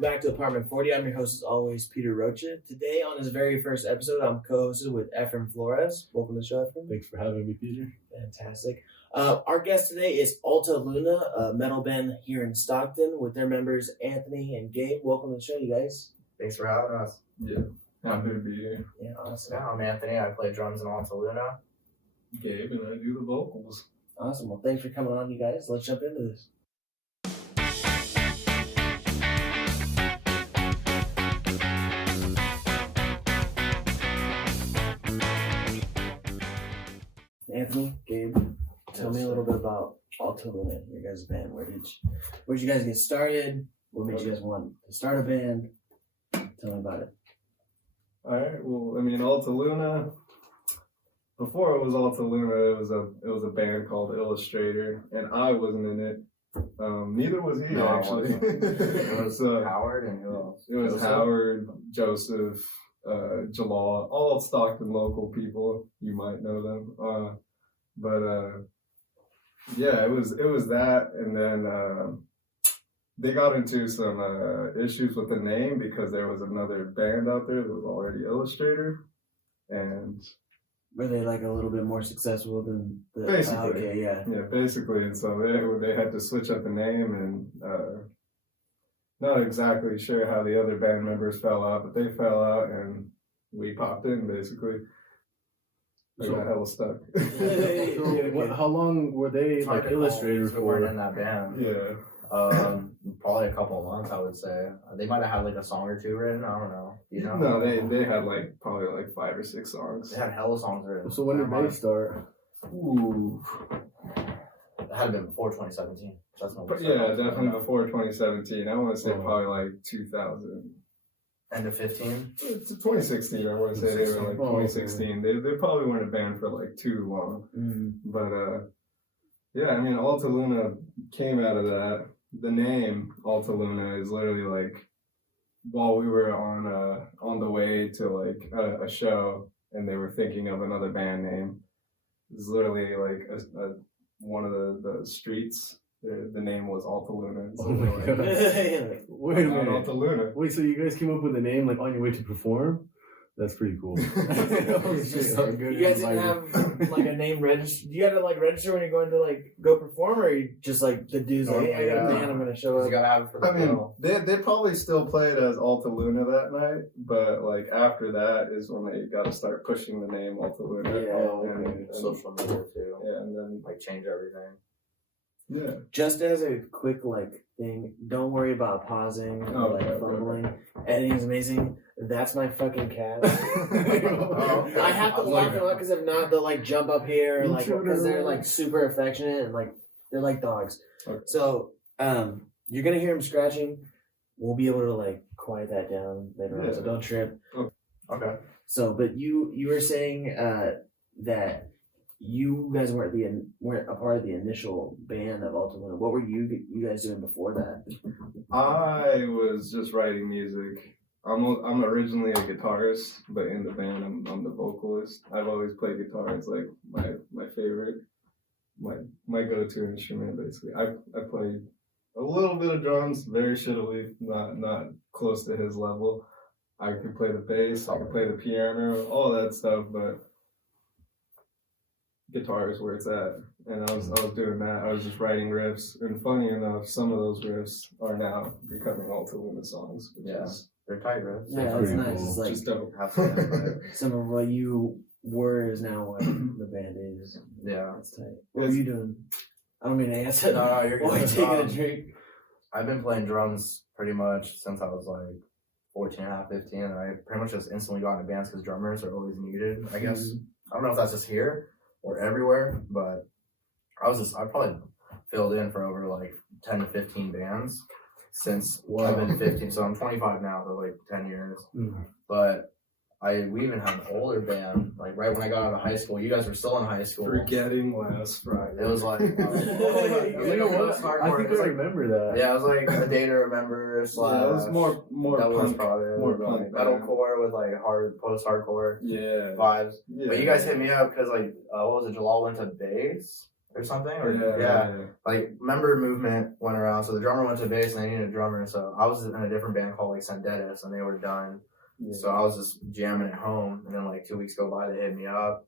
welcome back to Apartment 40. I'm your host, as always, Peter Rocha. Today, on his very first episode, I'm co-hosted with Efren Flores. Welcome to the show, Efren. Thanks for having me, Peter. Fantastic. Our guest today is Alta Luna, a metal band here in Stockton, with their members Anthony and Gabe. Welcome to the show, you guys. Thanks for having us. Yeah, happy to be here. Yeah, awesome. Yeah, I'm Anthony. I play drums in Alta Luna. Gabe and I do the vocals. Awesome. Well, thanks for coming on, you guys. Let's jump into this. Anthony, Gabe, tell me a little bit about Alta Luna, your guys' band. Where did you guys get started? What made you guys want to start a band? Tell me about it. All right. Well, I mean, Alta Luna. Before it was Alta Luna, it was a band called Illustrator, and I wasn't in it. Neither was he, No, actually. It was Howard and who else? It was Howard, Joseph, Jalal, all Stockton local people. You might know them. Yeah, it was that, and then they got into some issues with the name because there was another band out there that was already Illustrator, and were they like a little bit more successful than the basically? Okay, yeah, basically, and so they had to switch up the name, and not exactly sure how the other band members fell out, but they fell out, and we popped in basically. They got hella stuck. How long were they like illustrators for? Weren't in that band. Yeah. Probably a couple of months, I would say. They might have had like a song or two written. I don't know. You know? No, they had probably 5 or 6 songs. They had hella songs written. So when did they start? Ooh. It had been before 2017. That's when definitely before 2017. I want to say probably 2000. End of 15? It's 2016. I want to say they were 2016. They probably weren't a band for too long. Mm-hmm. But yeah, I mean, Alta Luna came out of that. The name Alta Luna is literally while we were on the way to a show, and they were thinking of another band name. It's literally one of the streets. The name was Alta Luna. So Wait a minute. Alta Luna. Wait, so you guys came up with a name on your way to perform? That's pretty cool. You guys didn't have a name register. You had to register when you're going to go perform, or you just the dudes hey, I got a band, I'm gonna show up. You gotta have it for the they probably still played as Alta Luna that night, but after that is when they got to start pushing the name Alta Luna. Yeah, and social media too. Yeah, and then change everything. Yeah. Just as a quick thing, don't worry about pausing or fumbling. Editing's amazing. That's my fucking cat. I have to lock them up because if not, they'll jump up here because they're super affectionate and they're like dogs. Okay. So you're gonna hear them scratching. We'll be able to quiet that down later on, so don't trip. Okay. So, but you were saying that you guys weren't a part of the initial band of Alta Luna. What were you guys doing before that? I was just writing music. I'm originally a guitarist, but in the band I'm the vocalist. I've always played guitar. It's my favorite, my go-to instrument basically. I played a little bit of drums, very shittily, not close to his level. I could play the bass, I could play the piano, all that stuff, but guitar is where it's at, and I was doing that. I was just writing riffs, and funny enough, some of those riffs are now becoming Alta Luna songs. They're tight riffs. Yeah, that's nice. Cool. It's just dope. Some of what you were is now what the band is. Yeah, that's tight. What were you doing? I don't mean to answer. No, you're good. Taking a drink. I've been playing drums pretty much since I was 14 and a half, 15, and I pretty much just instantly got into bands because drummers are always needed. I guess I don't know if that's just here or everywhere, but I probably filled in for over 10 to 15 bands since I've been 15. So I'm 25 now, so 10 years. Mm-hmm. But we even had an older band, right when I got out of high school. You guys were still in high school. Forgetting last Friday. It was I think I remember that. Yeah, it was A Day to Remember. It was more punk, more punk, metalcore with hard post-hardcore vibes. Yeah. But you guys hit me up because what was it? Jalal went to bass, or something. Or, yeah. Like, member movement went around, so the drummer went to bass and they needed a drummer. So I was in a different band called like Sendetis, and they were done. Yeah. So I was just jamming at home, and then like 2 weeks go by, they hit me up.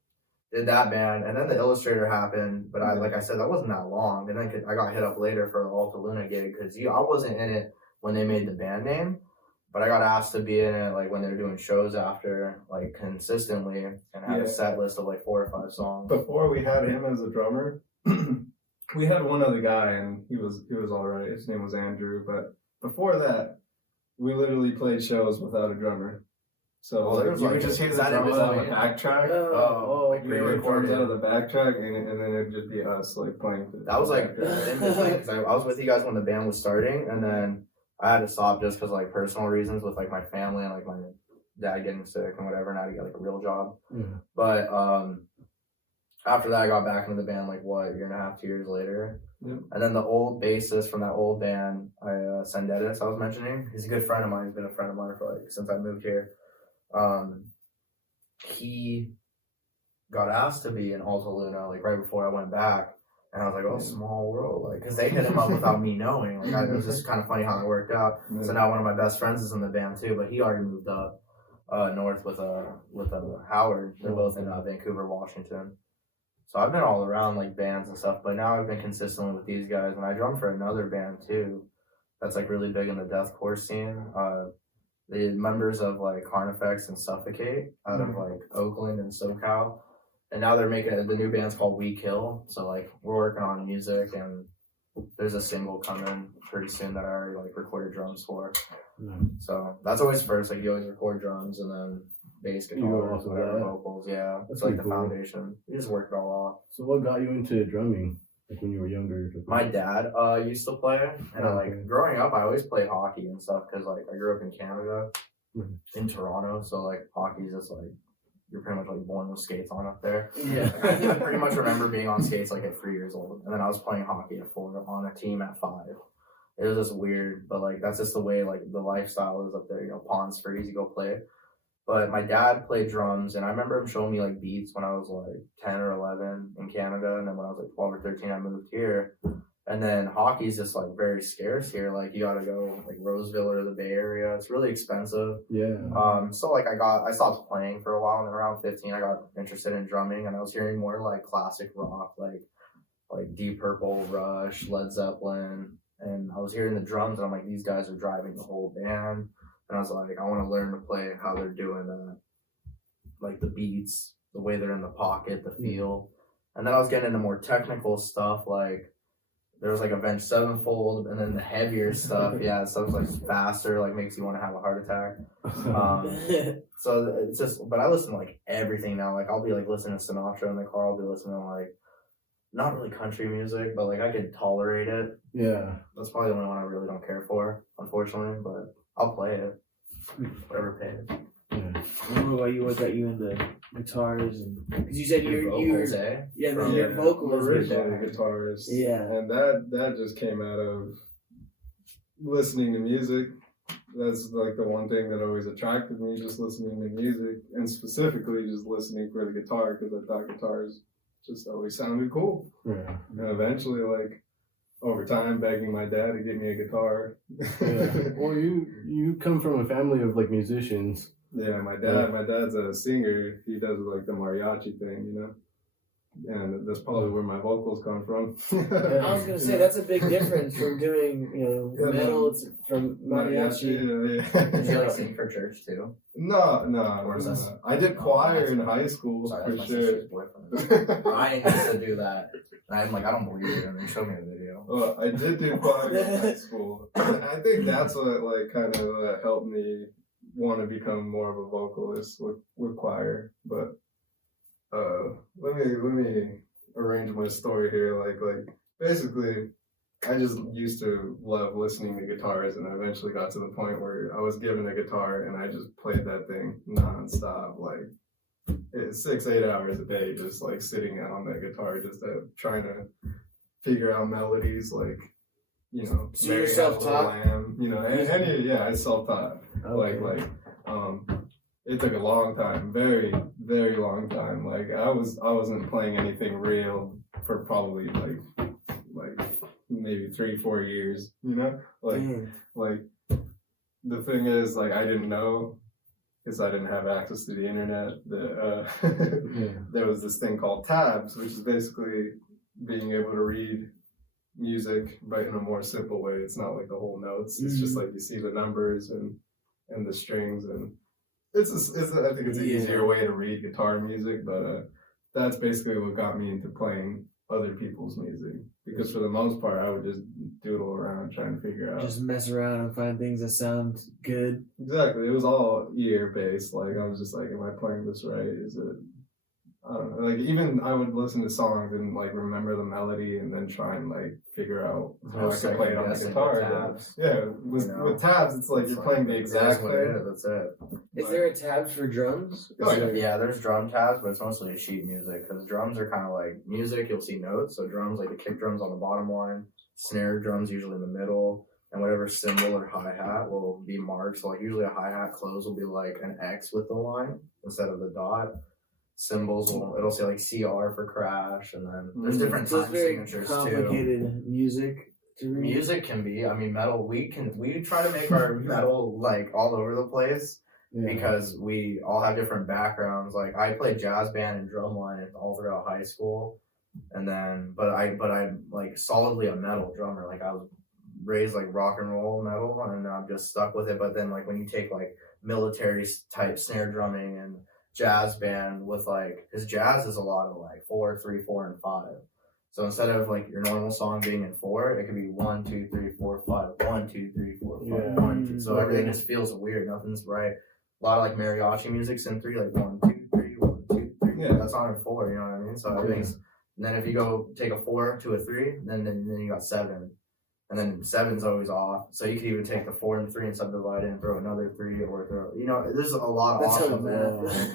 Did that band, and then the Illustrator happened, but like I said, that wasn't that long. And then I got hit up later for the Alta Luna gig because I wasn't in it when they made the band name, but I got asked to be in it like when they were doing shows after, like consistently, and had a set list of like 4 or 5 songs. Before we had him as a drummer, we had one other guy, and he was all right. His name was Andrew, but before that, we literally played shows without a drummer. So you would just hear the drums on the backtrack. Like pre-recorded out of the backtrack, and then it'd just be us like playing. That was like in between, 'cause I was with you guys when the band was starting, and then I had to stop just because like personal reasons with like my family and like my dad getting sick and whatever, and I had to get like a real job. Mm-hmm. But after that, I got back into the band like what, 1.5 to 2 years later. Yep. And then the old bassist from that old band, Sendetis, I was mentioning, he's a good friend of mine. He's been a friend of mine for like since I moved here. He got asked to be in Alta Luna like right before I went back, and I was like, "Oh, small world!" Like, because they hit him up without me knowing. Like, it was just kind of funny how it worked out. Yeah. So now one of my best friends is in the band too, but he already moved up north with Howard. They're both in Vancouver, Washington. So I've been all around like bands and stuff, but now I've been consistently with these guys, and I drum for another band too. That's like really big in the deathcore scene. The members of like Carnifex and Suffocate out of like Oakland and SoCal, and now they're making the new band's called We Kill. So like we're working on music, and there's a single coming pretty soon that I already like recorded drums for. So that's always first. Like you always record drums and then bass, guitar, whatever, vocals. Yeah, it's like the foundation. You just work it all off. So what got you into drumming? Like when you were younger? My dad used to play, and like growing up, I always played hockey and stuff because like I grew up in Canada, in Toronto, so like hockey's just like you're pretty much like born with skates on up there. Yeah, I pretty much remember being on skates like at 3 years old, and then I was playing hockey at 4 on a team at 5. It was just weird, but like that's just the way like the lifestyle is up there. You know, pond's free, you go play. But my dad played drums, and I remember him showing me like beats when I was like 10 or 11 in Canada, and then when I was like 12 or 13, I moved here. And then hockey's just like very scarce here. Like you gotta go like Roseville or the Bay Area. It's really expensive. Yeah. So like I stopped playing for a while, and then around 15, I got interested in drumming, and I was hearing more like classic rock, like Deep Purple, Rush, Led Zeppelin, and I was hearing the drums, and I'm like, these guys are driving the whole band. And I was like, I want to learn to play how they're doing like the beats, the way they're in the pocket, the feel. And then I was getting into more technical stuff, like there was like Avenged Sevenfold, and then the heavier stuff, yeah, stuff like faster, like makes you want to have a heart attack. So it's just, but I listen to like everything now. Like I'll be like listening to Sinatra in the car. I'll be listening to like not really country music, but like I can tolerate it. Yeah, that's probably the only one I really don't care for, unfortunately. But I'll play it. Whatever pays. Yeah. Remember what got you into guitars, and because you said you're your vocals originally guitarist. Yeah, and that just came out of listening to music. That's like the one thing that always attracted me, just listening to music, and specifically just listening for the guitar, because I thought guitars just always sounded cool. Yeah. And eventually, like over time, begging my dad to get me a guitar. Yeah. Well, you come from a family of like musicians. Yeah, my dad's a singer. He does like the mariachi thing, you know. And that's probably where my vocals come from. I was gonna say that's a big difference from doing, metal from mariachi. Yeah. Did you like sing for church too? No. I did choir in high school for sure. I used to do that. And I'm like, I don't believe it. And they showed me a video. Well, I did do choir in high school. I think that's what like kind of helped me want to become more of a vocalist with choir. But let me arrange my story here. Like basically, I just used to love listening to guitars, and I eventually got to the point where I was given a guitar and I just played that thing nonstop, like 6-8 hours a day, just like sitting on that guitar, just trying to figure out melodies, like So you're self-taught? I self-taught. Okay. Like it took a long time, very, very long time. Like I wasn't playing anything real for probably like maybe 3-4 years, you know, like the thing is, like, I didn't know because I didn't have access to the internet. There was this thing called tabs, which is basically being able to read music, but in a more simple way. It's not like the whole notes. It's just like you see the numbers and the strings, and I think it's an easier way to read guitar music. But that's basically what got me into playing other people's music, because for the most part I would just doodle around trying to figure out, just mess around and find things that sound good. Exactly. It was all ear based. Like, I was just like, am I playing this right? Is it, I don't know. Like, even I would listen to songs and like remember the melody and then try and like figure out how I could play it on the guitar. With tabs, it's like you're playing the exact thing. That's it. Is there a tabs for drums? Yeah, there's drum tabs, but it's mostly sheet music, because drums are kind of like music. You'll see notes, so drums, like the kick drums on the bottom line, snare drums usually in the middle, and whatever cymbal or hi-hat will be marked. So like usually a hi-hat close will be like an X with the line instead of the dot. Cymbals it'll say like CR for crash, and then there's different time signatures too. Complicated music to read. Music can be, I mean, metal. We try to make our metal like all over the place. Yeah. Because we all have different backgrounds. Like, I played jazz band and drumline all throughout high school, and then but I'm like solidly a metal drummer. Like, I was raised like rock and roll metal, and I'm just stuck with it. But then like when you take like military type snare drumming and jazz band with like, because jazz is a lot of like 4, 3, 4, and 5. So instead of like your normal song being in 4, it could be 1, 2, 3, 4, 5, 1, 2, 3, 4, 5, 1, 2. So everything just feels weird. Nothing's right. A lot of like mariachi music's in 3, like 1, 2, 3, 1, 2, 3. Yeah, that's not in 4. You know what I mean? So everything's. And then if you go take a 4 to a 3, then you got 7. And then 7's always off. So you could even take the 4 and 3 and subdivide it and throw another 3, or throw, you know, there's a lot of options.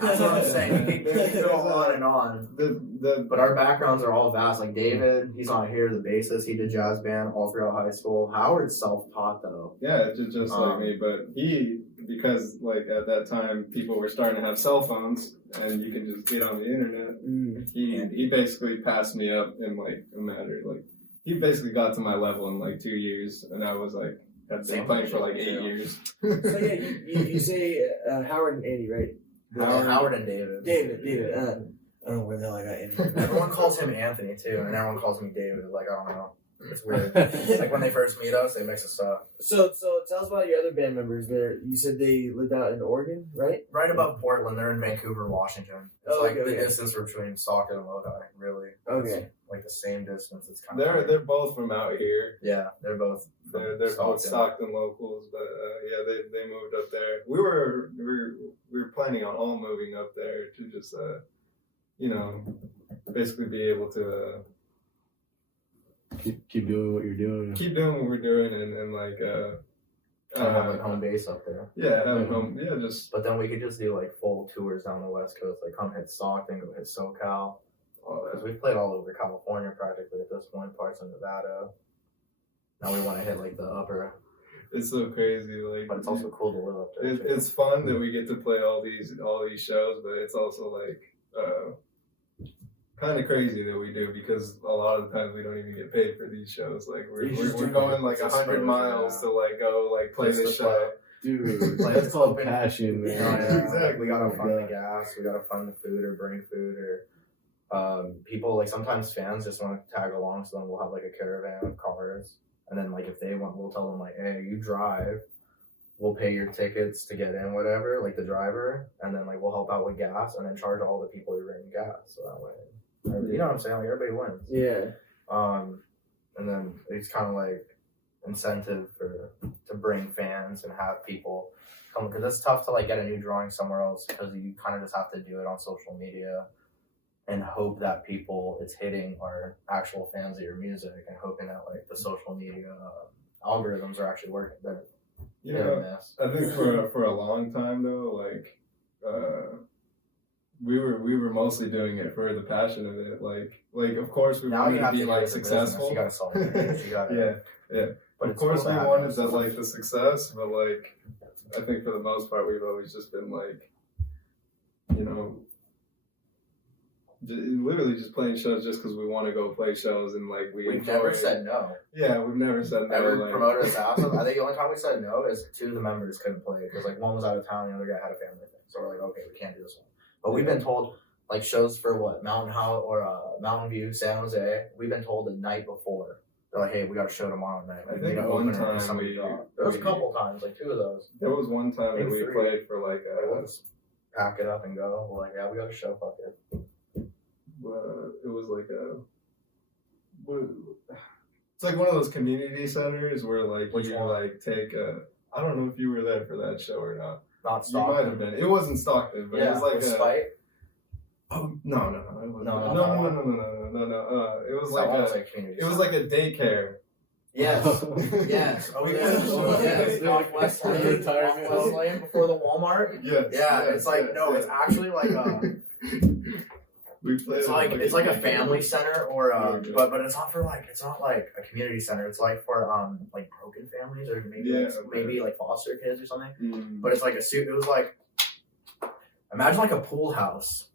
That's what I'm saying. You can go on and on. But our backgrounds are all vast. Like David, he's not here, the bassist, he did jazz band all throughout high school. Howard's self-taught though. Yeah, just like me, but because like at that time people were starting to have cell phones and you can just get on the internet. He basically passed me up in like a matter, like, he basically got to my level in like 2 years, and I was like, I've been playing for like 8 years. So yeah, you say Howard and Andy, right? Howard and David. David. I don't know where the hell I got Andy. Everyone calls him Anthony too, and everyone calls me David. Like, I don't know. It's weird. Like when they first meet us, they mix us up. So tell us about your other band members. There, you said they lived out in Oregon, right? Right above Portland. They're in Vancouver, Washington. It's the distance between Stockton and Lodi, really. Okay. It's like the same distance. It's kind of. They're both from out here. Yeah, they're both. They're both Stockton locals, but yeah, they moved up there. We were planning on all moving up there to just basically be able to. Keep doing what you're doing. Keep doing what we're doing, and like have like home base up there. Yeah, have home. Yeah, just. But then we could just do like full tours down the West Coast, like come hit Stockton, go hit SoCal. Because we've played all over California practically at this point, parts of Nevada. Now we want to hit like the upper. It's so crazy, like. But it's also cool to live up there. It's fun that we get to play all these shows, but it's also like. Kind of crazy that we do, because a lot of the times we don't even get paid for these shows. Like we're going like 100 miles to like go like play this show. Dude, that's called passion, man. Yeah. Exactly. We gotta fund the gas. We gotta fund the food or bring food, or people like sometimes fans just want to tag along. So then we'll have like a caravan of cars, and then like if they want, we'll tell them like, hey, you drive. We'll pay your tickets to get in, whatever, like the driver, and then like we'll help out with gas, and then charge all the people who bring gas. So that way. You know what I'm saying? Like everybody wins. Yeah. And then it's kind of like incentive to bring fans and have people come, because it's tough to like get a new drawing somewhere else, because you kind of just have to do it on social media and hope that it's hitting our actual fans of your music, and hoping that like the social media algorithms are actually working. I think for a long time though, like. We were mostly doing it for the passion of it. Like of course we wanted to be like successful. You gotta solve it. Yeah. But of course we wanted that like the success, but like I think for the most part we've always just been like, literally just playing shows just because we want to go play shows and like We've never said no. Yeah, we've never said no. Every promoter has asked us. I think the only time we said no is 2 of the members couldn't play because like one was out of town, and the other guy had a family thing. So we're like, okay, we can't do this one. But we've been told like shows for what Mountain View, San Jose. We've been told the night before. They're like, hey, we got a show tomorrow night. Like, I think one time there was a couple times, like 2 of those. There was one time that we played for like we'll just pack it up and go. We're like, yeah, we got a show. Fuck it. It was like it's like one of those community centers where like Which you one? like take a. I don't know if you were there for that show or not. Not You might have Stockton. been. It wasn't Stockton, but it was like a. Spite. Oh no! It wasn't. No. It was like a. It was like a daycare. Yes. Yes. Oh yeah. Yes. Northwest Lane. Northwest Lane before the Walmart. Yes. Yeah. It's like no. It's actually like We played. It's like a family center or but it's not for like it's not like a community center. It's like for like broken families or maybe like foster kids or something. Mm. But it's like it was like imagine like a pool house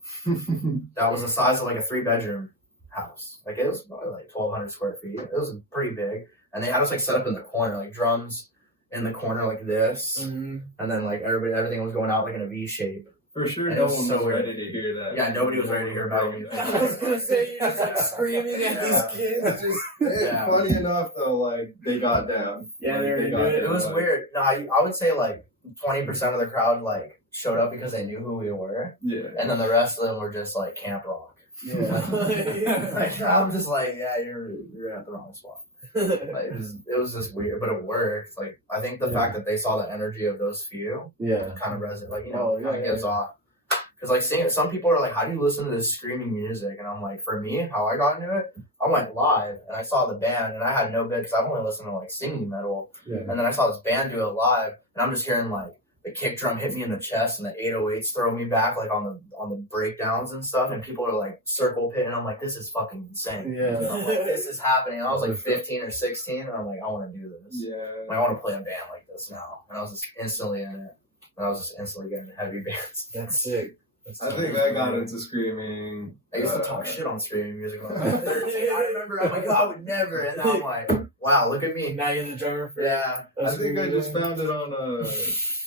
that was the size of like a 3-bedroom house. Like it was probably like 1,200 square feet. It was pretty big, and they had us like set up in the corner, like drums in the corner like this, and then like everything was going out like in a V shape. For sure, And no it was one so was weird. ready to hear that. Yeah, nobody was ready to hear about it. I was gonna say you're just like screaming at these kids. Yeah. Funny enough, though, like they got down. Yeah, Like, they were into got it. down, It was like- weird. No, I would say like 20% of the crowd like showed up because they knew who we were, Yeah. and then the rest of them were just like camp rock. Yeah. Like I'm just like, yeah, you're at the wrong spot. Like, it was just weird, but it worked. Like I think the fact that they saw the energy of those few kind of resonated. Like kind of gives off. Because like seeing some people are like, how do you listen to this screaming music? And I'm like, for me, how I got into it, I went live and I saw the band and I had no bid because I've only listened to like singing metal. Yeah. And then I saw this band do it live and I'm just hearing like the kick drum hit me in the chest and the 808s throw me back like on the breakdowns and stuff, and people are like circle pit and I'm like, this is fucking insane. Yeah. I'm like, this is happening. And I was like 15 or 16 and I'm like, I want to do this. Yeah. Like, I want to play a band like this now. And I was just instantly in it. And I was just instantly getting heavy bands. That's sick. I think I got into screaming. I used to talk shit on streaming music when I was 13. I remember, I'm like, I would never. And now I'm like, wow, look at me. Now you're the drummer for Yeah. I think I just found it on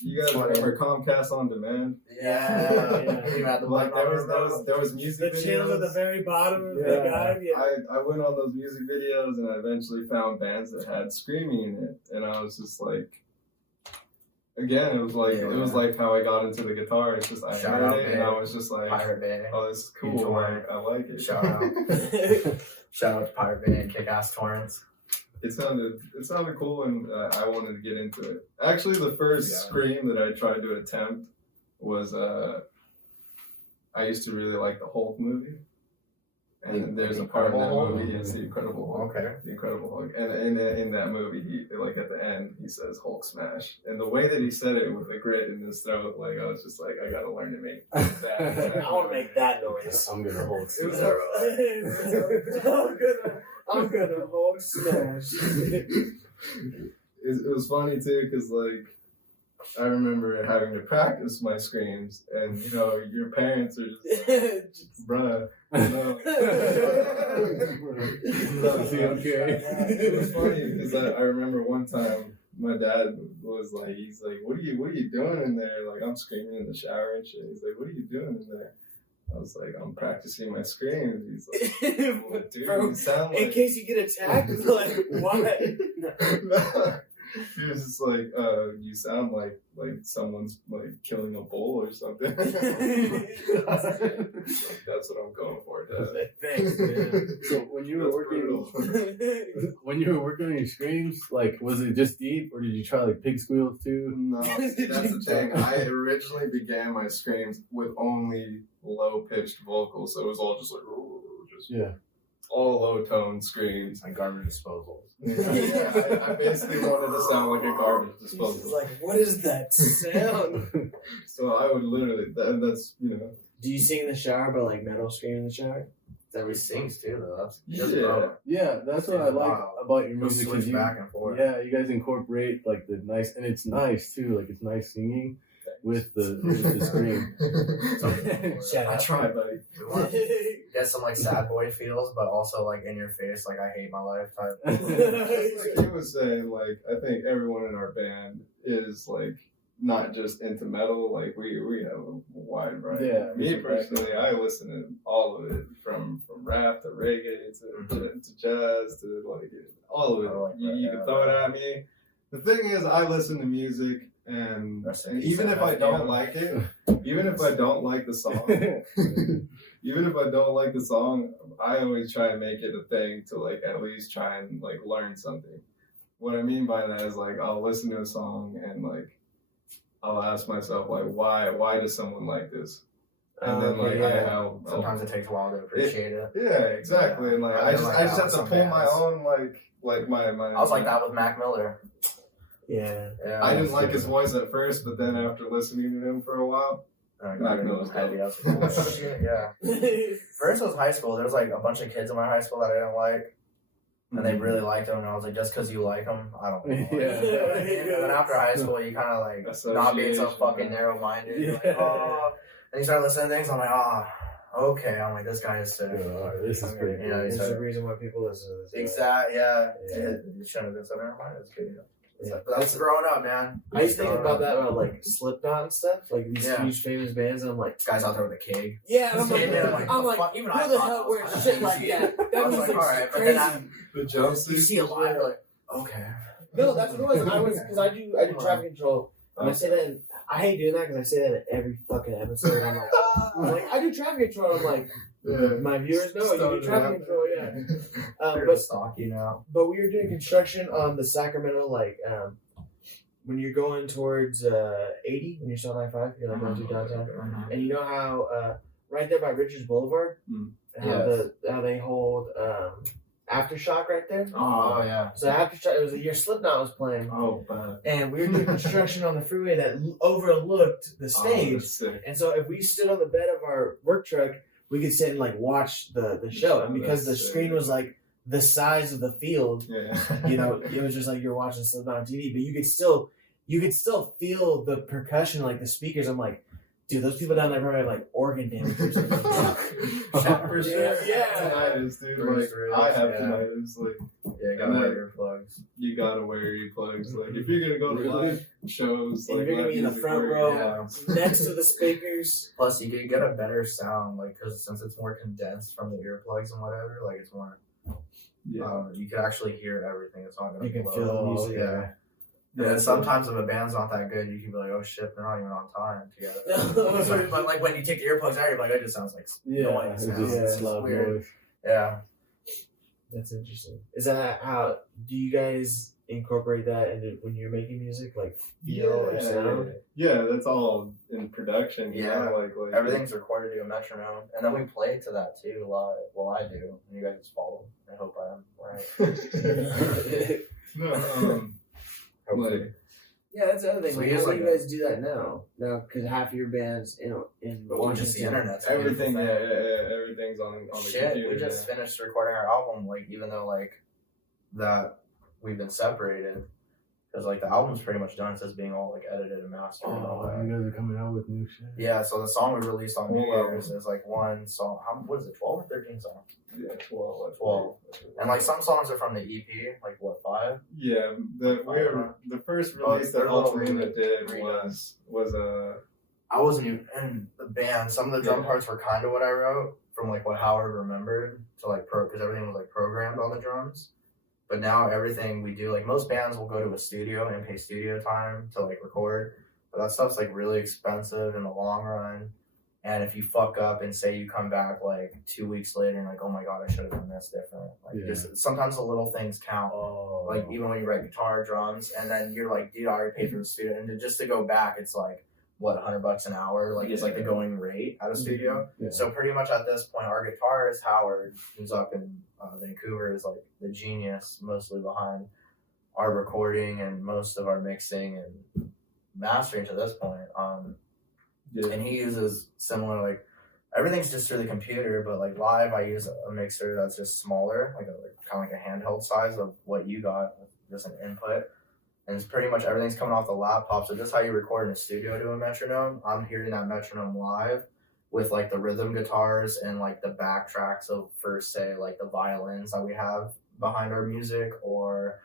you guys remember Comcast On Demand? Yeah. You had the Like black there was music the videos. channel at the very bottom of the Yeah. guide. Yeah. I went on those music videos and I eventually found bands that had screaming in it, and I was just like, again, it was like how I got into the guitar. It's just I Shout heard out, it and man. I was just like, Pirate Bay. oh, this is cool. Enjoy. Like, I like it. Shout out. Shout out to Pirate Bay and Kick Ass Torrents. It sounded cool, and I wanted to get into it. Actually, the first scream that I tried to attempt was I used to really like the Hulk movie, and there's a part in that movie, it's the Incredible Hulk. Okay. The Incredible Hulk, and in that movie, he, like at the end, he says Hulk smash, and the way that he said it with a grit in his throat, like I was just like, I gotta learn to make that. I want to make that noise. I'm gonna hold. I'm gonna Hulk smash. It was funny too, because like I remember having to practice my screams, and your parents are just bruh. It was funny because I remember one time my dad was like, he's like, what are you doing in there? Like I'm screaming in the shower and shit. He's like, what are you doing in there? I was like, I'm practicing my screams. He's like, well, dude, Bro, you sound like... in case you get attacked, like why? He was just like, you sound like someone's like killing a bull or something. Like, that's what I'm going for, Dad. Thanks, man. So when you were working on your screams, like was it just deep, or did you try like pig squeals too? No, that's the thing. I originally began my screams with only low-pitched vocals, so it was all just like, all low-tone screams. Like garbage disposals. Yeah, I basically wanted to sound like a garbage He's disposal. like, what is that sound? So I would literally, that's, Do you sing in the shower, but like metal scream in the shower? That he sings too, though. Yeah. Yeah, that's what I like about your music. Switch back and forth. Yeah, you guys incorporate like the nice, and it's nice too. Like it's nice singing with the scream. Shout I out. try, buddy. get some like sad boy feels, but also like in your face, like I hate my life type. Like he was saying, like I think everyone in our band is like not just into metal. Like we have a wide variety. Yeah, Me personally, I listen to all of it from rap to reggae to jazz to like all of it. Like you can throw it at me. The thing is, I listen to music, and even if I don't like it, even if I don't like the song, even if I don't like the song, I always try and make it a thing to like at least try and like learn something. What I mean by that is like I'll listen to a song and like I'll ask myself like why does someone like this? And then like I'll sometimes it takes a while to appreciate it. Yeah, exactly. And like I just have to pull my own like my. I was like that with Mac Miller. Yeah. I didn't like his voice at first, but then after listening to him for a while, Mac Miller's heavy. Shit, yeah. First was high school. There was like a bunch of kids in my high school that I didn't like, and they really liked him. And I was like, just because you like them, I don't know. And then after high school, you kind of like not being so fucking narrow-minded. You're like, oh, and you start listening to things. I'm like, oh. Okay, I'm like, this guy is sick. This is pretty cool. There's a reason why people listen to this. Exactly, yeah. You shouldn't have been so never mind. It's good. Yeah. But that's growing up, man. I used to think about that about like Slipknot and stuff, like these huge famous bands. And I'm like, guys out there with a keg. Yeah, and I'm like, who the hell wears shit like that? That was like, alright, crazy. The jumpsuit. You see a line, you're like, okay. No, that's what it was. Because I do traffic control, and I say that. And I hate doing that because I say that in every fucking episode. I'm like, I do traffic control. I'm like, my viewers know you do traffic control, yeah. But stock, you know. But we were doing construction on the Sacramento, like, when you're going towards 80, when you're still on I-5, you're like going through downtown. And you know how right there by Richards Boulevard, how they hold Aftershock right there? Oh, yeah. So Aftershock, it was the year Slipknot was playing. Oh, bad. And we were doing construction on the freeway that overlooked the stage. And so if we stood on the bed of our work truck, we could sit and like watch the show. And because the screen was like the size of the field, you know, it was just like you're watching Slipknot on TV, but you could still feel the percussion, like the speakers. I'm like, dude, those people down there probably have like organ damage or something. For sure. Yeah. Tinnitus, dude. Like, I have tinnitus. Like, you gotta wear earplugs. You gotta wear earplugs. Like, if you're gonna go to live shows, and like, you're gonna be in the front row next to the speakers. Plus, you can get a better sound, like, because since it's more condensed from the earplugs and whatever, like, it's more. You can actually hear everything. It's not gonna. You can feel the music. Yeah. And then sometimes if a band's not that good, you can be like, oh shit, they're not even on time together. But like when you take the earplugs out, you're like, it just sounds like noise. It's weird. Noise. Yeah. That's interesting. Is that how, do you guys incorporate that into when you're making music, like feel or sound? Yeah, that's all in production. Yeah, like everything's recorded to a metronome, and then we play to that too live. Well, I do, and you guys just follow. I hope I am right. No, like, yeah, that's the other thing. So like, how do you guys do that now? No, because half your band's in just the internet. Everything, everything's on the computer. We just finished recording our album, like even though like that we've been separated, because like the album's pretty much done. It's just being all like edited and mastered and all that. You guys are coming out with new shit. Yeah, so the song we released on New Year's is like one song. What is it? 12 or 13 songs? Yeah, 12. 12. And like some songs are from the EP, like what, 5? Yeah, the first release that Alta Luna did was a. I wasn't even in the band. Some of the drum parts were kind of what I wrote from like what Howard remembered to like because everything was like programmed on the drums. But now everything we do, like most bands will go to a studio and pay studio time to like record, but that stuff's like really expensive in the long run. And if you fuck up and say you come back like 2 weeks later and like, oh my god, I should have done this different. Like just sometimes the little things count. Like even when you write guitar, drums, and then you're like, dude, I already paid for the studio, and just to go back, it's like what, $100 an hour? Like it's like the going rate at a studio. Yeah. So pretty much at this point, our guitarist Howard, who's up in Vancouver, is like the genius mostly behind our recording and most of our mixing and mastering to this point. And he uses similar, like everything's just through the computer, but like live I use a mixer that's just smaller, like kind of like a handheld size of what you got, just an input. And it's pretty much everything's coming off the laptop. So just how you record in a studio to a metronome, I'm hearing that metronome live with like the rhythm guitars and like the backtracks of, for say, like the violins that we have behind our music, or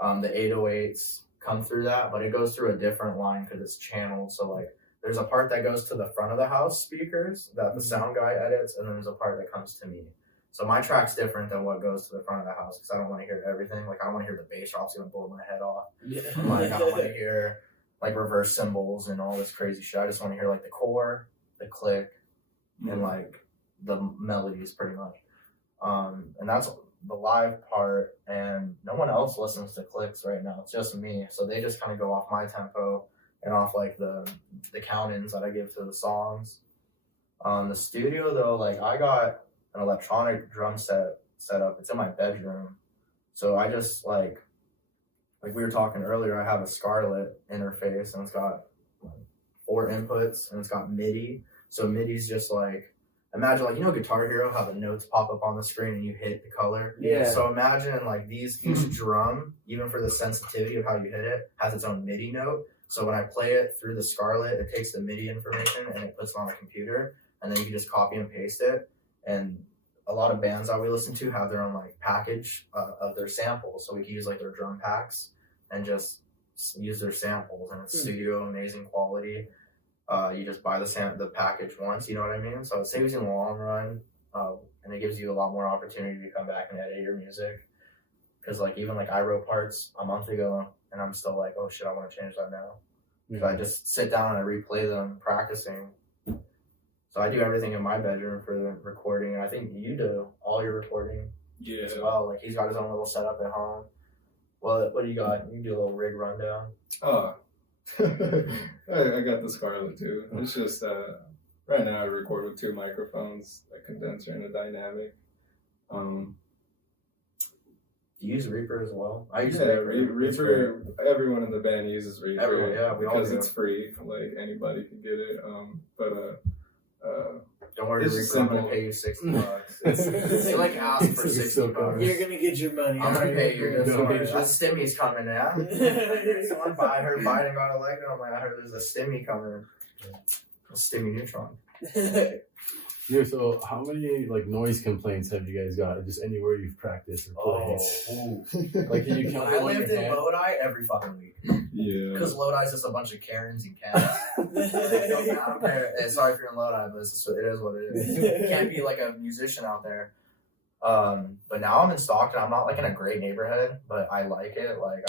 the 808s come through that, but it goes through a different line because it's channeled. So like there's a part that goes to the front of the house speakers that the sound guy edits, and then there's a part that comes to me. So my track's different than what goes to the front of the house because I don't want to hear everything. Like I don't want to hear the bass drops, gonna blow my head off. Yeah. Like I don't want to hear like reverse cymbals and all this crazy shit. I just want to hear like the core, the click, and like the melodies pretty much. And that's the live part, and no one else listens to clicks right now. It's just me. So they just kind of go off my tempo and off like the count-ins that I give to the songs. The studio though, like I got an electronic drum set up. It's in my bedroom. So I just like we were talking earlier, I have a Scarlett interface and it's got 4 inputs and it's got MIDI. So MIDI's just like, imagine like, you know, Guitar Hero, how the notes pop up on the screen and you hit the color. Yeah. So imagine like each drum, even for the sensitivity of how you hit it, has its own MIDI note. So when I play it through the Scarlett, it takes the MIDI information and it puts it on the computer, and then you can just copy and paste it. And a lot of bands that we listen to have their own like package of their samples, so we can use like their drum packs and just use their samples, and it's studio amazing quality. You just buy the package once, you know what I mean? So it saves you in the long run, and it gives you a lot more opportunity to come back and edit your music. Because like even like I wrote parts a month ago, and I'm still like, oh shit, I want to change that now. So I just sit down and I replay them, practicing. So I do everything in my bedroom for the recording, and I think you do all your recording as well. Like he's got his own little setup at home. Well, what do you got? You can do a little rig rundown. Oh, I got the Scarlett too. It's just right now I record with 2 microphones, a condenser and a dynamic. Do you use Reaper as well? I use Reaper. Everyone in the band uses Reaper. Everyone, yeah, we all because do. it's free. Like anybody can get it. Don't worry, it's Reaper. I'm gonna pay you $60. They like ask for $60. You're gonna get your money. I'm gonna pay you. No, That stimmy's coming now. Someone I heard Biden got elected. I'm like, I heard there's a stimmy coming. A stimmy neutron. Yeah, so how many like noise complaints have you guys got just anywhere you've practiced or played? Like can you count I them on lived your in hand? Lodi every fucking week. Yeah. Because Lodi's just a bunch of Karens and cats. I don't care. Sorry if you're in Lodi, but it is what it is. You can't be like a musician out there. But now I'm in Stockton. I'm not like in a great neighborhood, but I like it. Like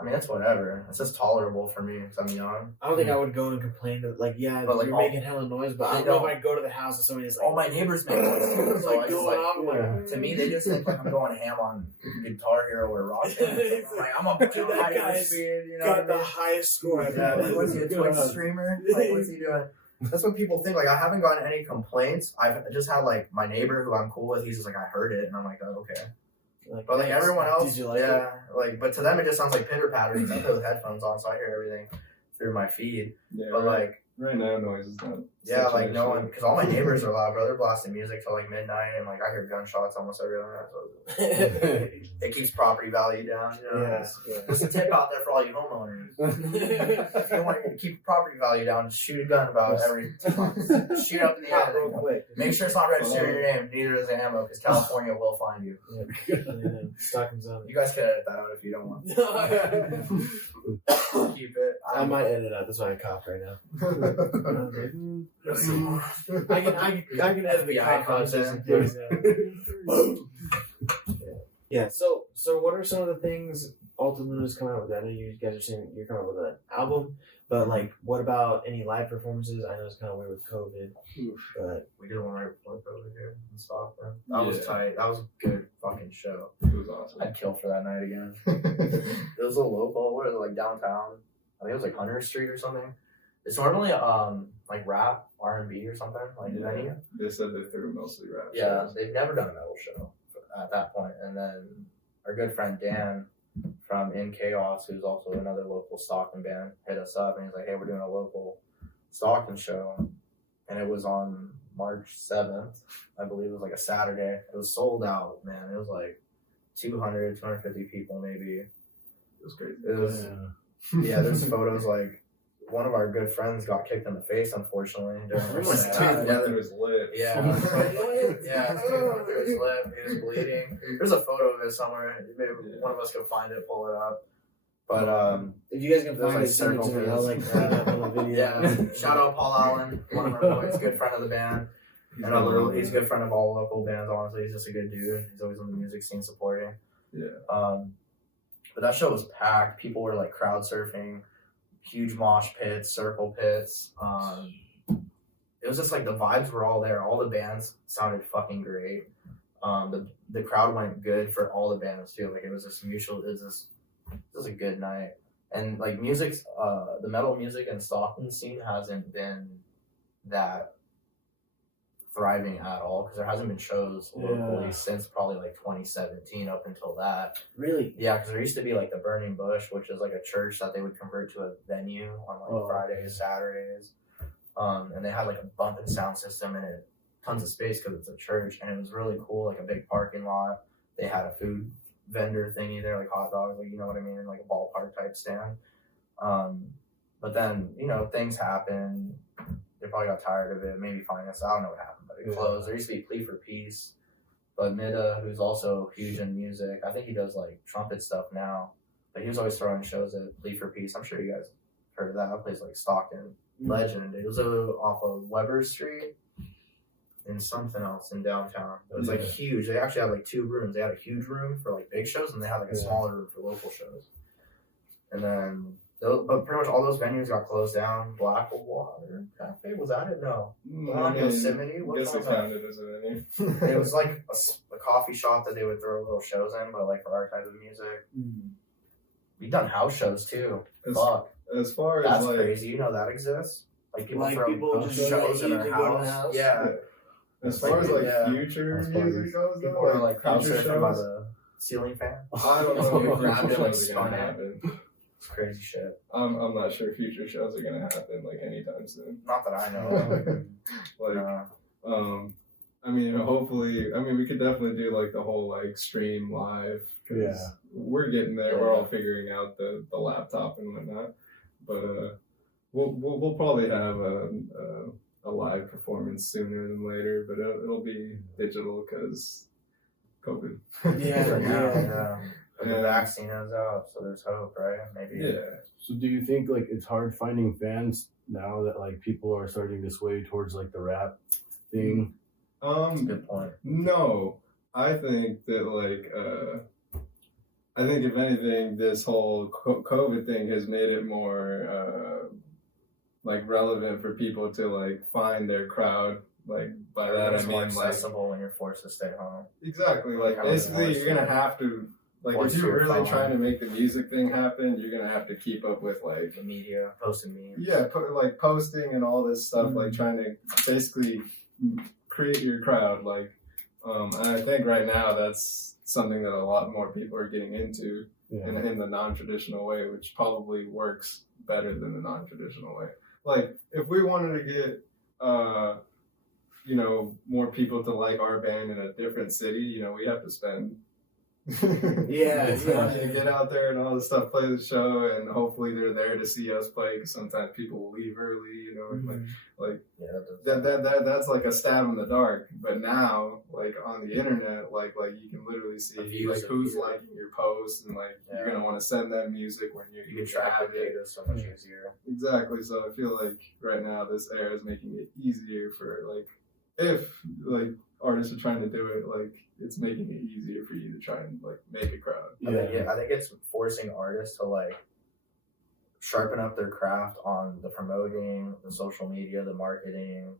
I mean, it's whatever. It's just tolerable for me because I'm young. I don't think I would go and complain that, like, yeah, But, like, you're all- making hella noise, but I don't know if I'd go to the house and somebody's like, All my neighbors make noise too. it's So I like just going like, on. Like, to me, they just think like I'm going ham on Guitar Hero or Rock Band. I'm like, I'm up to Dude, that high guy's speed, you know got what I the mean? highest score I've Yeah, ever like, what's he, a Twitch God. streamer? Like, what's he doing? That's what people think. Like, I haven't gotten any complaints. I've just had, like, my neighbor who I'm cool with, he's just like, I heard it. And I'm like, oh, okay. But, like, everyone else, did you like yeah. Like, but to them, it just sounds like pitter-patter. I play with headphones on, so I hear everything through my feed. Yeah. But, like, right now, noise is not. yeah, such an like, no issue. one, because all my neighbors are loud, bro. They're blasting music till, like, midnight, and, like, I hear gunshots almost every other night. So it keeps property value down, you know? Yeah. There's a tip out there for all you homeowners. If you want to keep property value down, just shoot a gun about every 2 months. Shoot up in the Pop air. real quick. Make sure it's not registered in your name. Neither is the ammo, because California will find you. Stockton's on You guys can edit that out if you don't want. it. Keep it. I might edit out. That's why I coughed right now. I can edit the eye content. Yeah. So what are some of the things Alta Luna's coming out with? I know you guys are saying you're coming out with an album, but like, what about any live performances? I know it's kind of weird with COVID, but We did one right before COVID here in Stockton. That was tight. That was a good fucking show. It was awesome. I'd kill for that night again. It was a local. What is it, like downtown? I think it was like Hunter Street or something. It's normally like rap, R&B or something like Yeah. venue. They said they threw mostly rap. Yeah, shows. they've never done a metal show at that point. And then our good friend Dan from In Chaos, who's also another local Stockton band, hit us up and he's like, "Hey, we're doing a local Stockton show," and it was on March 7th, I believe. It was like a Saturday. It was sold out, man. It was like 250 people maybe. It was crazy. It was, yeah, there's photos like one of our good friends got kicked in the face, unfortunately. During Oh our my set. God. It was lit. Yeah, yeah, through his lip, he was bleeding. There's a photo of it somewhere. Maybe one of us can find it, pull it up. But if you guys can There's find like it, send it to circle me. I'll like write up on the video. yeah, shout out Paul Allen, one of our boys, good friend of the band. He's a good friend of all local bands. Honestly, he's just a good dude. He's always on the music scene supporting. Yeah. But that show was packed. People were like crowd surfing, huge mosh pits, circle pits. It was just like the vibes were all there. All the bands sounded fucking great. The crowd went good for all the bands too. Like it was just mutual. It was a good night. And like music's the metal music in Stockton scene hasn't been that thriving at all because there hasn't been shows locally since probably like 2017 up until that. Really? Yeah, because there used to be like the Burning Bush, which is like a church that they would convert to a venue on like Fridays, Saturdays. And they had like a bumping sound system and tons of space because it's a church, and it was really cool, like a big parking lot. They had a food vendor thingy there, like hot dogs, like you know what I mean, like a ballpark type stand. But then, you know, things happen. They probably got tired of it, maybe finance. I don't know what happened, but it closed. There used to be Plea for Peace, but Mida, who's also huge in music, I think he does like trumpet stuff now, but he was always throwing shows at Plea for Peace. I'm sure you guys heard of that. That place like Stockton. Legend. It was off of Weber Street and something else in downtown. It was like huge. They actually had like 2 rooms. They had a huge room for like big shows, and they had like a smaller room for local shows. And then, but pretty much all those venues got closed down. Blackwater Cafe, was that it? No. Yosemite. I guess it counted as a venue. It was like a coffee shop that they would throw little shows in, but like for our type of music. We've done house shows too. Fuck. As far That's as like crazy, you know that exists? Like people throw just shows in let their you go to the house. house? Yeah. as far as like future That's music goes, People though, are like crowd future surfing by shows, the ceiling fan. I don't know if Grabbed future it, like, shows are gonna spun it. happen. It's crazy shit. I'm not sure future shows are gonna happen like anytime soon. Not that I know of. Like, I mean, hopefully, we could definitely do like the whole like stream live. 'Cause we're getting there. We're all figuring out the laptop and whatnot, but we'll probably have a live performance sooner than later, but it'll be digital because COVID. Yeah. But the vaccine is out, so there's hope, right? Maybe. Yeah. So do you think like it's hard finding fans now that like people are starting to sway towards like the rap thing? That's a good point. No, I think that like I think if anything, this whole COVID thing has made it more like relevant for people to like find their crowd. Like by that I more mean like accessible when you're forced to stay home. exactly. Like basically, you're gonna have to like if you're really trying to make the music thing happen, you're gonna have to keep up with like the media, posting memes. Yeah, like posting and all this stuff, like trying to basically create your crowd. Like, and I think right now that's something that a lot more people are getting into in the non-traditional way, which probably works better than the non-traditional way. Like, if we wanted to get, more people to like our band in a different city, we have to spend money to get out there and all this stuff, play the show, and hopefully they're there to see us play. Because sometimes people will leave early, that's like a stab in the dark. But now, like on the internet, like you can literally see like who's liking your posts, and like you're gonna want to send them music when you can track the data so much easier. Exactly. So I feel like right now this era is making it easier for like if like artists are trying to do it, like it's making it easier for you to try and like make a crowd. I think it's forcing artists to like sharpen up their craft on the promoting, the social media, the marketing,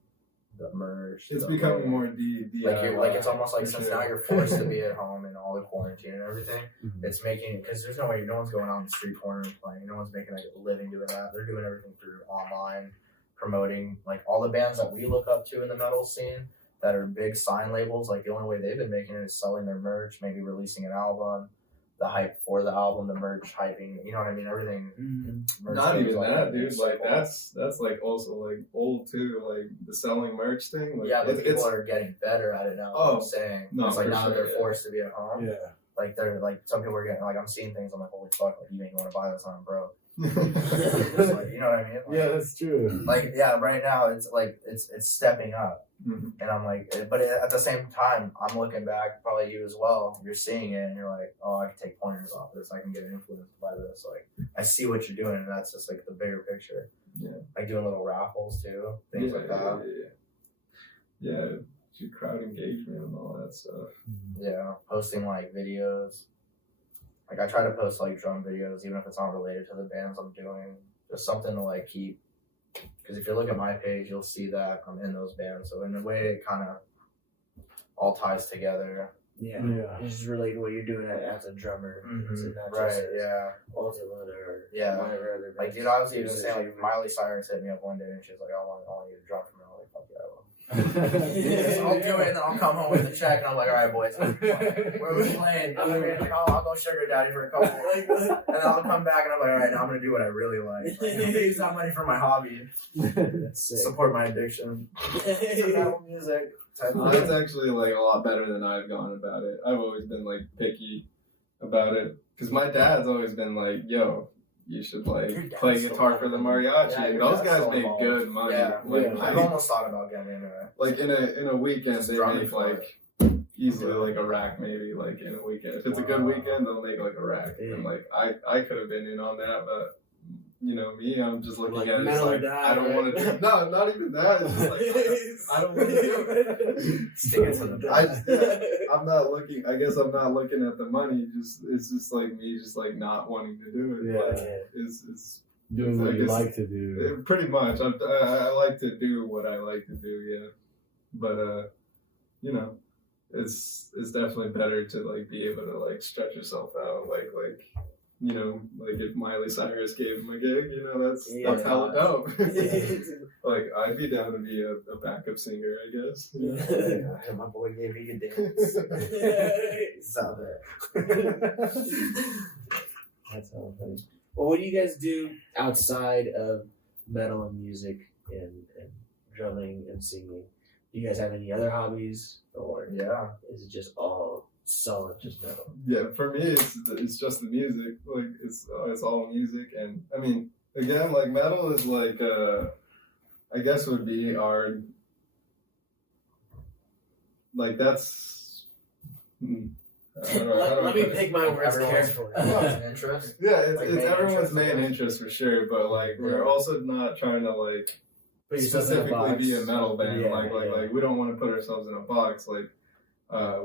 the merch. It's becoming more DIY. Like it's almost like since now you're forced to be at home and all the quarantine and everything, it's making, because there's no way, no one's going out on the street corner and playing. No one's making like a living doing that. They're doing everything through online promoting. Like all the bands that we look up to in the metal scene that are big sign labels, like the only way they've been making it is selling their merch, maybe releasing an album, the hype for the album, the merch hyping, you know what I mean? Everything. Not even that, dude. Like that's like also like old too. Like the selling merch thing. Like, but people are getting better at it now. I'm saying it's like now they're forced to be at home. Yeah. Like they're like some people are getting like I'm seeing things. I'm like, holy fuck! Like you ain't want to buy this on, bro. Just like, you know what I mean? Like, Yeah, that's true. like, yeah, right now it's like it's stepping up, Mhm. and I'm like, but at the same time, I'm looking back, probably you as well. You're seeing it, and you're like, oh, I can take pointers off this. I can get influenced by this. Like, I see what you're doing, and that's just like the bigger picture. Yeah. Like doing little raffles too, things like that. Yeah, crowd engagement and all that stuff. Yeah, posting like videos. Like I try to post like drum videos, even if it's not related to the bands I'm doing. Just something to like keep. Because if you look at my page, you'll see that I'm in those bands. So in a way, it kind of all ties together. Yeah. Yeah. You just relate to what you're doing as a drummer. So not Right. just as Yeah. Alta Luna or Yeah. whatever other Like, bands. dude, I was even Just saying, as like, you- Miley Cyrus hit me up one day and she was like, I want you to drum for me. I'm like, fuck yeah, I will. Yeah. I'll do it and then I'll come home with a check and I'm like, all right, boys, where are we playing? Like, I'll go sugar daddy for a couple. And then I'll come back and I'm like, all right, now I'm going to do what I really like. Use that money for my hobby. That's sick. Support my addiction. To metal music. That's actually like a lot better than I've gone about it. I've always been like picky about it because my dad's always been like, "Yo, you should Your like dad's play so guitar for the mariachi." Yeah, And your those dad's guys so make involved. good money. Yeah, Like, yeah. I've almost thought about getting into it. like in a weekend Just they drumming make for like easily like a rack maybe like in a weekend. If it's a good weekend, they'll make like a rack. Yeah. And like I could have been in on that, but you know me, I'm just looking Like, at it. It's metal or like die, I don't want to do. No, not even that. It's just like I don't want to do it. Stick it to the I'm not looking. I guess I'm not looking at the money. It's just like me, just like not wanting to do it. Yeah. Like, it's Doing what I you guess- like to do. pretty much. I like to do what I like to do. Yeah, but you know, it's definitely better to like be able to like stretch yourself out. Like you know, like if Miley Cyrus gave him a gig, you know, that's hella dope. Like I'd be down to be a backup singer, I guess. My boy gave me a dance. It's out there. That's all funny. Well, what do you guys do outside of metal and music and drumming and singing? Do you guys have any other hobbies, or Yeah. is it just all solid, just metal? Yeah, for me, it's just the music. Like it's all music, and I mean, again, like metal is like I guess would be our like that's. I don't know, how do I Let me put it? pick my words Everyone's- carefully. everyone's interest. Yeah, Like, it's main everyone's interest, main I guess. interest for sure, but like we're also not trying to like Put yourself in a specifically be a box. metal band. Yeah, Like we don't want to put ourselves in a box. Like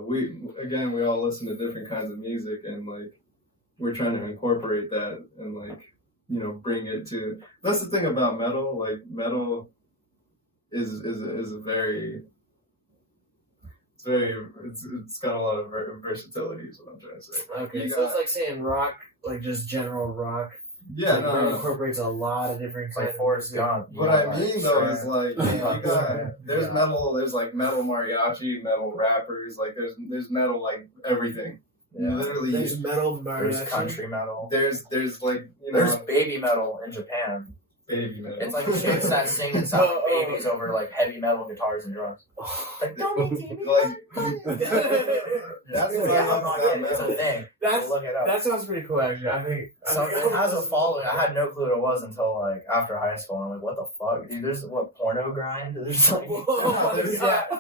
we all listen to different kinds of music, and like we're trying to incorporate that and like you know bring it to. That's the thing about metal. Like metal is a very it's got a lot of versatility is what I'm trying to say. Okay, You so got- it's like saying rock, like just general rock. Yeah, like, that no. incorporates a lot of different It's like kinds of Forrest music. Gump. What I mean though is like you got there's Yeah. metal, there's like metal mariachi, metal rappers, like there's metal like everything. Yeah. Literally, There's metal, There's mariachi. country metal. there's like you know There's baby metal in Japan. baby metal. It's like chicks that sing and sound like Oh. babies over like heavy metal guitars and drums. Like, don't be teeny Like- That's what I yeah, love I'm not about kidding. It's a metal. thing. That's Look it up. that sounds pretty cool, actually. I think So it has a following. I had no clue what it was until like after high school. And I'm like, what the fuck, dude? There's what porno grind? There's like,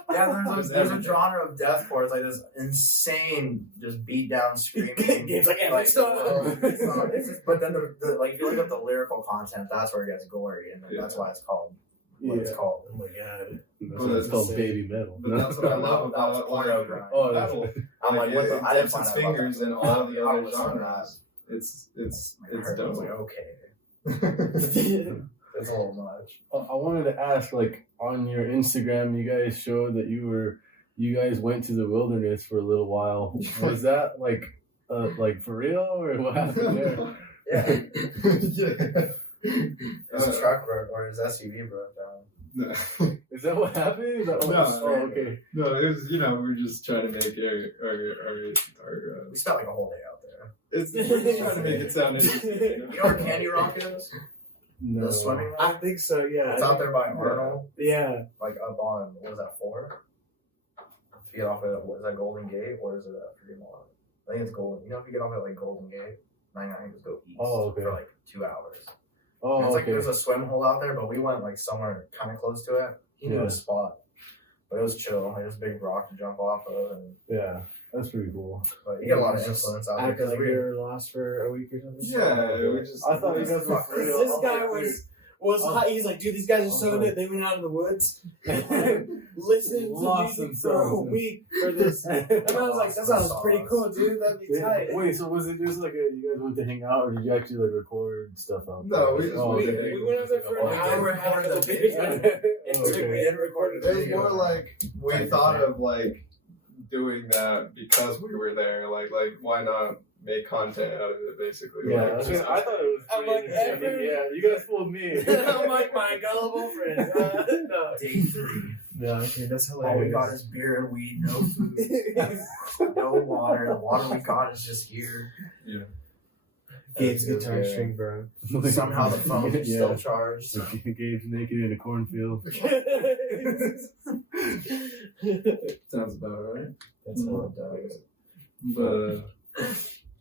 there's, there's a genre of deathcore. It's like this insane, just beat down screaming. Game's like, Like, it's just- but then the like if you look up the lyrical content, that's where it gets gory, and that's why it's called what it's called. Oh my god. That's why it's called baby metal. But that's what I love That was about porno like, grind. Oh, metal. I'm like, what the? It I didn't dips find its out about fingers that. in all the I other listened to genres. It's I heard it, I was like, dope. okay, it's a little much. I wanted to ask, like, on your Instagram, you guys showed that you guys went to the wilderness for a little while. Was that like for real, or what happened there? Yeah, Yeah. his truck broke or his SUV broke down. No. Is that what happened? Is that what No. oh, okay. No, it was we're just trying to make our We spent like a whole day out there. it's we're just trying to make it sound interesting. You know where Candy Rock is? No. The swimming I hole? think so, yeah. It's out there by Arnold, Yeah. like up on, what is that, 4? If you get off at, what is that, Golden Gate? Or is it at Fremont? I think it's Golden. You know if you get off at like Golden Gate? 99 just go east okay. for like 2 hours. Oh, And it's like okay. there's a swim hole out there, but we went like somewhere kind of close to it. He knew a spot, but it was chill. Like this big rock to jump off of, and Yeah, that's pretty cool. but you get a lot of influence out there Act like because we were lost for a week or something. Yeah, we just. I thought you guys were Because this guy was hot. He's like, dude, these guys are so good. They went out in the woods and listened to Lost music for a themselves. week for this. And I was like, that sounds pretty cool, dude. That'd be tight. Wait, so was it just like you guys went to hang out, or did you actually like record stuff out there? No, we just We went out there for an hour and had a video. And recorded It was more like we thought of like doing that because we were there. Like why not make content out of it? Basically. Yeah, Like, I thought it was. I'm pretty like, entertaining. Efren- Yeah, you guys fooled me. I'm like, my gullible friend. No. day 3. No, okay, that's All we hilarious. got is beer and weed, no food, no water. The water we got is just here. Yeah. Gabe's It was guitar good. string, bro. Somehow the phone is still charged. Gabe's naked in a cornfield. Sounds about right. That's Oh, all it does. But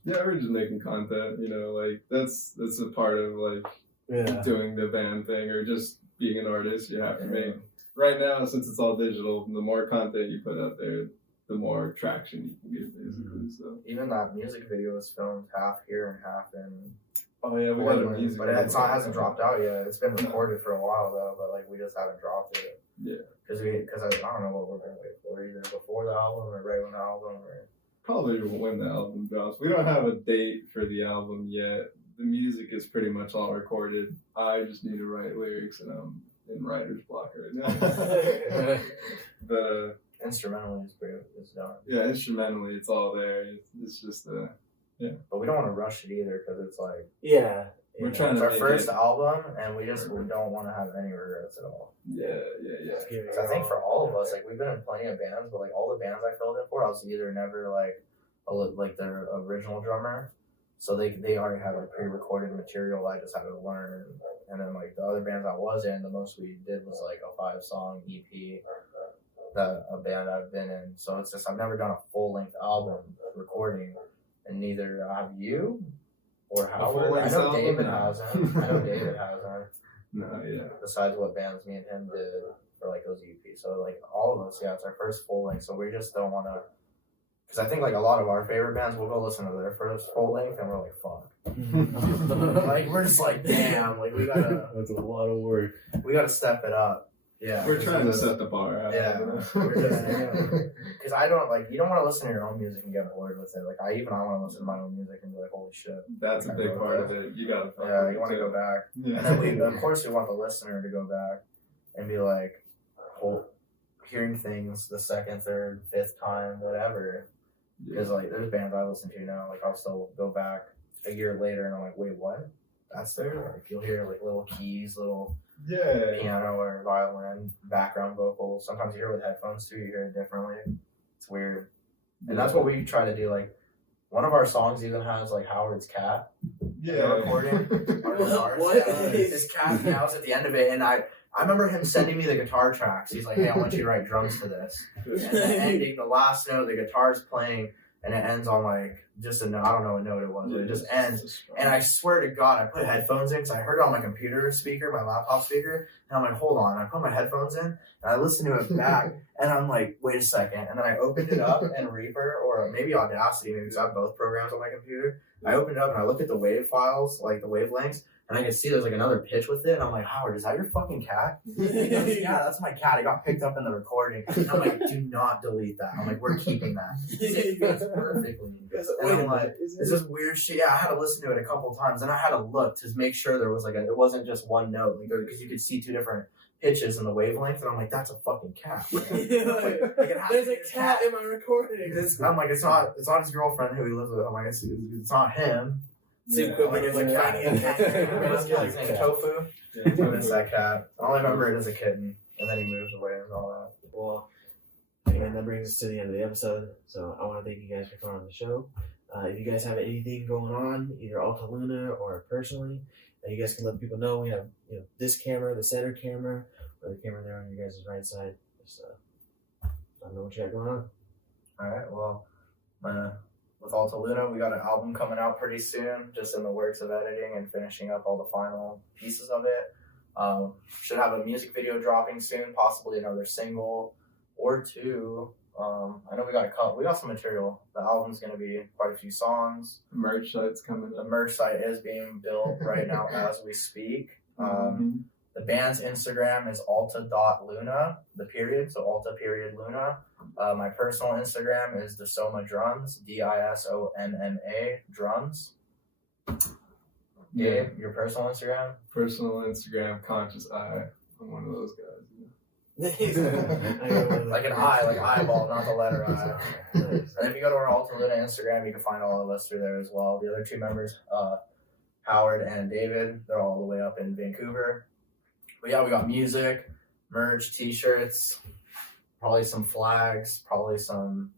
yeah, we're just making content. Like that's a part of like Yeah. doing the band thing or just being an artist. You have to make. Right now, since it's all digital, the more content you put out there, the more traction you can get, basically. So. Even that music video is filmed half here and half in Oh yeah, we got a Portland, music. but it hasn't dropped out yet. It's been recorded for a while though, but like we just haven't dropped it. Yeah. Because I don't know what we're gonna wait for, either before the album or right when the album or. Probably when the album drops. We don't have a date for the album yet. The music is pretty much all recorded. I just need to write lyrics, and I'm in writer's block right now. But Instrumentally, it's done. yeah, instrumentally, it's all there. It's just But we don't want to rush it either because it's like Yeah. We're trying it's to our make first it. album, and we don't want to have any regrets at all. Yeah. Because I think for all of us, like we've been in plenty of bands, but like all the bands I filled in for, I was either never like their original drummer, so they already had like pre-recorded material. I just had to learn, and then like the other bands I was in, the most we did was like a 5-song EP. That a band I've been in, so it's just I've never done a full-length album recording, and neither have you or Howard. I full-length know album? David hasn't. I know David hasn't. No, yeah. Besides what bands me and him did for like those EPs. So like all of us, yeah, it's our first full length. So we just don't want to, because I think like a lot of our favorite bands, we'll go listen to their first full length and we're like, fuck. Like we're just like, damn, like we gotta That's a lot of work. step it up. Yeah, We're trying to set the bar out. Yeah, because I don't like you don't want to listen to your own music and get bored with it. Like I want to listen to my own music and be like, holy shit. That's a big part of it. You gotta. Yeah, you want to go back. Yeah. And then of course, we want the listener to go back and be like, hearing things the second, third, fifth time, whatever. Because like, there's bands I listen to now. Like, I'll still go back a year later and I'm like, wait, what? That's there. Like, you'll hear like little keys, little piano or violin, background vocals. Sometimes you hear it with headphones too. You hear it differently. It's weird. And that's what we try to do. Like, one of our songs even has like Howard's cat. Yeah. Recording. What? His cat meows at the end of it, and I remember him sending me the guitar tracks. He's like, "Hey, I want you to write drums to this." And the ending, the last note, the guitar's playing, and it ends on like just a note. I don't know what note it was, but it just ends. And I swear to God, I put headphones in because I heard it on my computer speaker, my laptop speaker, and I'm like, "Hold on!" I put my headphones in, and I listened to it back, and I'm like, "Wait a second!" And then I opened it up in Reaper or maybe Audacity, maybe because I have both programs on my computer. I opened it up and I looked at the wave files, like the wavelengths, and I could see there's like another pitch with it. And I'm like, Howard, is that your fucking cat? He goes, yeah, that's my cat. It got picked up in the recording. And I'm like, do not delete that. I'm like, we're keeping that. It fits perfectly. And I'm like, it's just weird shit. Yeah, I had to listen to it a couple times, and I had to look to make sure there was like it wasn't just one note, like because you could see two different pitches in the wavelength, and I'm like, that's a fucking cat. There's a cat in my recording. I'm like, it's not his girlfriend who he lives with. I'm like, it's not him. It's the equivalent of like finding a cat. His name Tofu. And it's that cat. I only remember it as a kitten, and then he moved away and all that. Well, again, that brings us to the end of the episode. So I want to thank you guys for coming on the show. If you guys have anything going on, either Alta Luna or personally, you guys can let people know. We have this camera, the center camera, or the camera there on your guys' right side. Just I don't know what you got going on. All right. Well, with Alta Luna. We got an album coming out pretty soon, just in the works of editing and finishing up all the final pieces of it. Should have a music video dropping soon, possibly another single or two. I know we got some material. The album's gonna be quite a few songs. Merch site's coming The up. merch site is being built right now as we speak. The band's Instagram is alta.luna, the period, so alta.luna. My personal Instagram is Disoma Drums, DISONMA Drums. Gabe, your personal Instagram? Personal Instagram, Conscious Eye. I'm one of those guys. Like an eye, like eyeball, not the letter I. And if you go to our Alta Luna Instagram, you can find all of us through there as well. The other two members, Howard and David, they're all the way up in Vancouver. But yeah, we got music, merch, t-shirts, probably some flags, probably some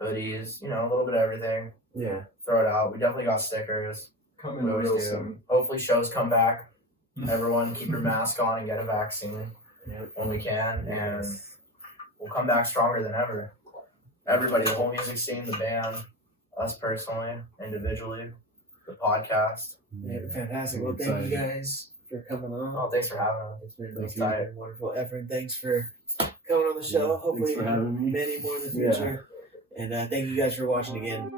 hoodies, a little bit of everything. Yeah. Throw it out. We definitely got stickers. Coming We always real do. soon. Hopefully shows come back. Everyone keep your mask on and get a vaccine when we can. And we'll come back stronger than ever. Everybody, the whole music scene, the band, us personally, individually, the podcast. Yeah, fantastic. Well, thank you guys for coming on. Oh, thanks for having us. It's been Thank really you. wonderful. Efren, thanks for coming on the show. Hopefully, Thanks for having me. many more in the future. And thank you guys for watching again.